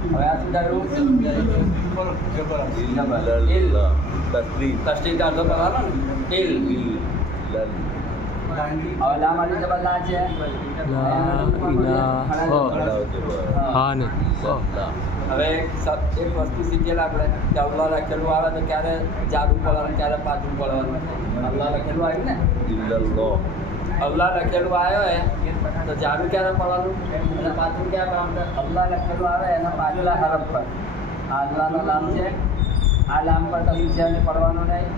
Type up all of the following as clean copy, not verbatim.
હવે આ શું થયું? તસ્તીત અડધો કરવાનો ને ઇલ. હવે લા માટે જબર લા છે. હવે એક વસ્તુ શીખેલા આપણે કે અલ્લાહ લખેલું આવે તો ક્યારે જાદુ પડવાનું, ક્યારે પાછું પડવાનું. અલ્લાહ લખેલું આવ્યું ને, અલ્લાહ લખેલું આવ્યો હે તો જાદુ ક્યારે પડવાનું અને પાછું ક્યારે પડવાનું? અલ્લાહ લખેલું આવે એના પાછલા હરફ પર. આ અલ્લાહનો નામ છે, આ નામ પર કશું છે એને પડવાનું નહીં,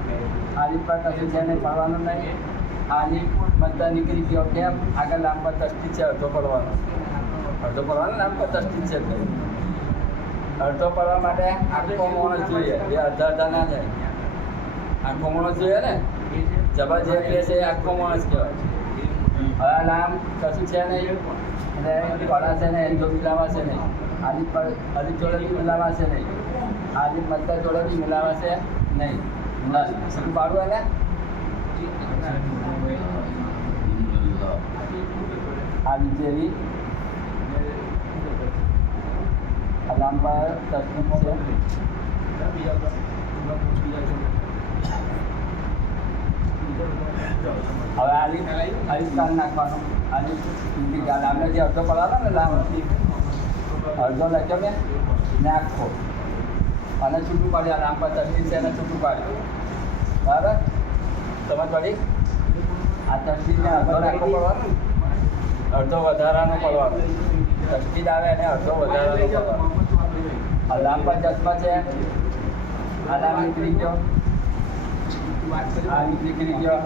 આલિફ પર કશું છે એને પડવાનું નહીં. આલિફ મતલબ નીકળી ગયો કેમ? આગળ નામ પર તસ્તી છે, અડધો પડવાનો. અડધો પડવાનો નામ પર તસ્તી છે. અડધો પડવા માટે આખો માણસ જોઈએ, એ અડધા ના જાય. આખો માણસ જોઈએ ને, જબર જે કે છે એ આખો માણસ કહેવાય. હવે નામ કશું છે નહીં એટલે પડા છે ને એનો મિલાવાશે નહીં. આલિફ પર અલી જોડે બી મિલાવાશે નહીં, આલિફ મતલબ જોડે બી મિલાવાશે નહીં. શું પાડવું એને? આ નીચેની અલામ પર તસ્તીત છે. હવે આલિફ કાન નાખવાનો. આલિફ લામને જે અડધો પડાવો ને લામ અડધો લખ્યો ને નાખો અને છૂટું પાડ્યું. આ લામ પર તસ્તીત છે એને છૂટું પાડ્યું. બરાબર સમજ પડી? આ તસ્તીતને અડધો નાખવો પડવાનો, અડધો વધારાનો પડવાનો. તસ્તીત આવે એને અડધો વધારાનો પડવાનો. આ લામ પર ચશ્મા છે, આ લામ નીકળી ગયો, આ નીકળી ગયો,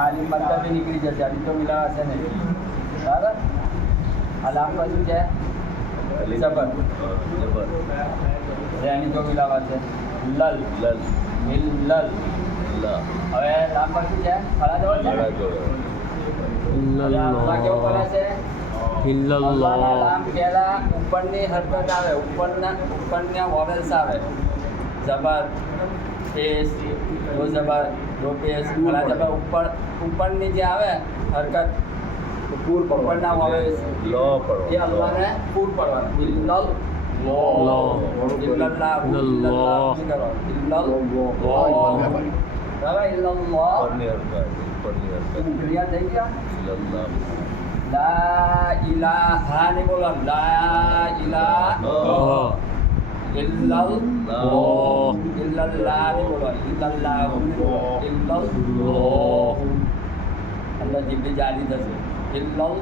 આ મતલબ બી નીકળી જશે. આ તો મિલાવાશે નહીં. બરાબર? આ લામ પર શું છે? જબર. એની તો મિલાવાશે લલ. લલ. હવે લામ પર શું છે? ખડા જબર છે. અલ્લાહ કેવું બોલે છે? અલ્લાહના નામ પહેલા ઉપરની હરકત આવે, ઉપરના વોવેલ્સ આવે. જબર, પેશ, દો જબર, દો પેશ, ખડા જબર. ઉપરની જે આવે હરકત ઉપરના વોવેલ્સ એ અલ્લાહને પૂર પડવાનું. ઇલ્લલ ક્રિયા થઈ ગયા. લા ઇલાહા નહીં બોલવાનું. લા ઇલાહા ઇલ્લલ્લાહ ઇલ્લલ્લાહ નહીં બોલવાનું. ઇલ્લલ્લાહ ઇલ્લલ્લાહ. અલ્લાહ જેટલી જાડી થશે. ઇલ્લલ્લાહ